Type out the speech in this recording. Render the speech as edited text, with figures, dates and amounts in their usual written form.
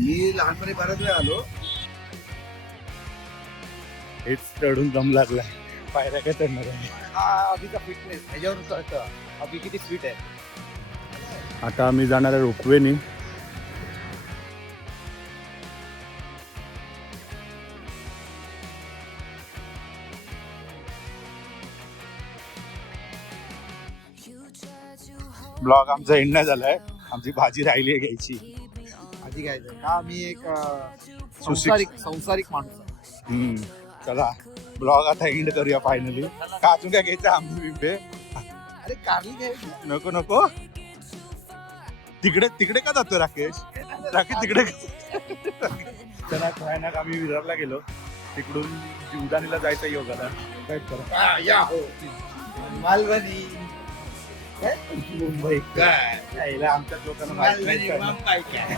मी लहानपणी बऱ्याच वेळ आलो. हेच चढून दम लागला. पायऱ्या काय चढणार आहे. हा अभिचा फिटनेस ह्याच्यावरून कळतं अभि किती स्वीट आहे. आता आम्ही जाणार आहे रोपवेनी. ब्लॉग आमचा एंड नाही झालाय. आमची भाजी राहिली आहे घ्यायची. आधी काय का मी एक संसारिक माणूस आहे. चला ब्लॉग आता एंड करूया फायनली. का अजून काय घ्यायचं आंबे बिंबे? अरे कारली घ्यायची. नको नको. तिकडे तिकडे का जातो राकेश? राकेश तिकडे चला भयानक आम्ही विरारला गेलो. तिकडून जीवदानीला जायचं योगाला. काय करा या हो मालवणी मुंबई काय यायला आमच्या लोकांना माहिती मालवणी नाही. मुंबई काय